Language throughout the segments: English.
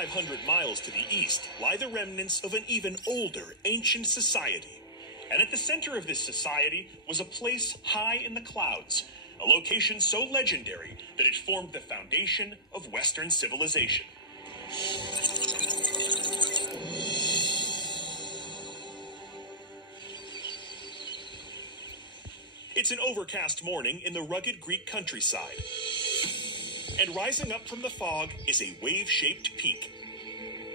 2,500 miles to the east lie the remnants of an even older, ancient society. And at the center of this society was a place high in the clouds, a location so legendary that it formed the foundation of Western civilization. It's an overcast morning in the rugged Greek countryside. And rising up from the fog is a wave-shaped peak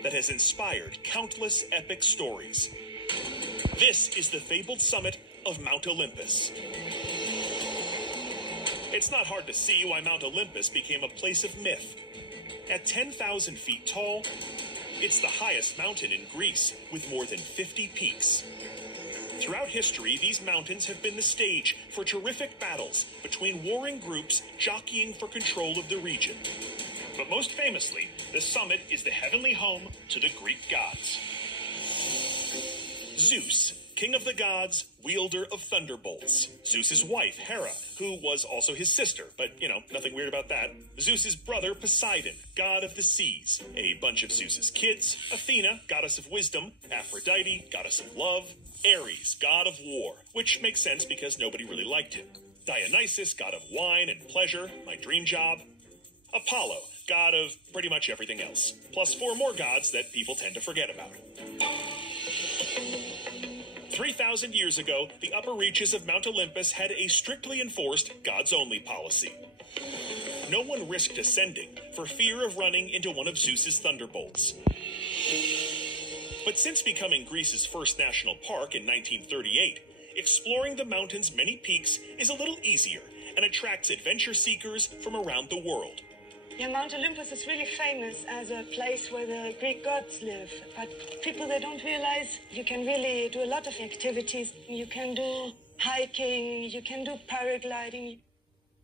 that has inspired countless epic stories. This is the fabled summit of Mount Olympus. It's not hard to see why Mount Olympus became a place of myth. At 10,000 feet tall, it's the highest mountain in Greece with more than 50 peaks. Throughout history, these mountains have been the stage for terrific battles between warring groups jockeying for control of the region. But most famously, the summit is the heavenly home to the Greek gods. Zeus, king of the gods, wielder of thunderbolts. Zeus's wife, Hera, who was also his sister, but, nothing weird about that. Zeus's brother, Poseidon, god of the seas. A bunch of Zeus's kids. Athena, goddess of wisdom. Aphrodite, goddess of love. Ares, god of war, which makes sense because nobody really liked him. Dionysus, god of wine and pleasure, my dream job. Apollo, god of pretty much everything else. Plus 4 more gods that people tend to forget about. 3,000 years ago, the upper reaches of Mount Olympus had a strictly enforced gods-only policy. No one risked ascending for fear of running into one of Zeus's thunderbolts. But since becoming Greece's first national park in 1938, exploring the mountain's many peaks is a little easier and attracts adventure seekers from around the world. Yeah, Mount Olympus is really famous as a place where the Greek gods live. But people, they don't realize you can really do a lot of activities. You can do hiking, you can do paragliding.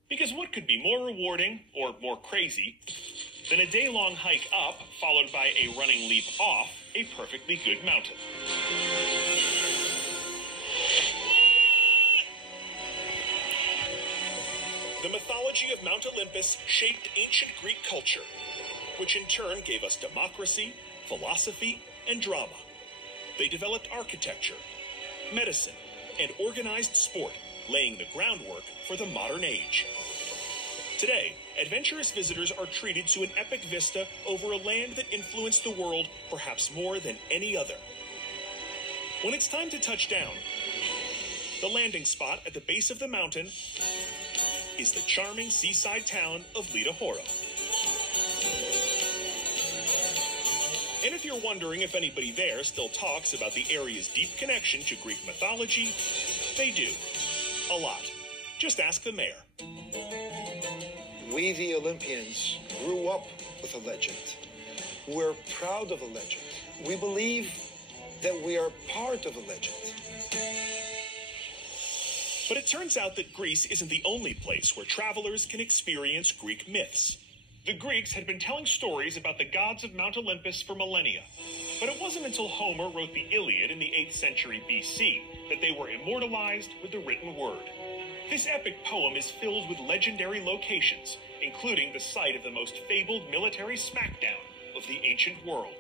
Because what could be more rewarding, or more crazy, than a day-long hike up, followed by a running leap off a perfectly good mountain? The mythology of Mount Olympus shaped ancient Greek culture, which in turn gave us democracy, philosophy, and drama. They developed architecture, medicine, and organized sport, laying the groundwork for the modern age. Today, adventurous visitors are treated to an epic vista over a land that influenced the world perhaps more than any other. When it's time to touch down, the landing spot at the base of the mountain is the charming seaside town of Litochoro. And if you're wondering if anybody there still talks about the area's deep connection to Greek mythology, they do. A lot. Just ask the mayor. We, the Olympians, grew up with a legend. We're proud of a legend. We believe that we are part of a legend. But it turns out that Greece isn't the only place where travelers can experience Greek myths. The Greeks had been telling stories about the gods of Mount Olympus for millennia. But it wasn't until Homer wrote the Iliad in the 8th century BC that they were immortalized with the written word. This epic poem is filled with legendary locations, including the site of the most fabled military smackdown of the ancient world.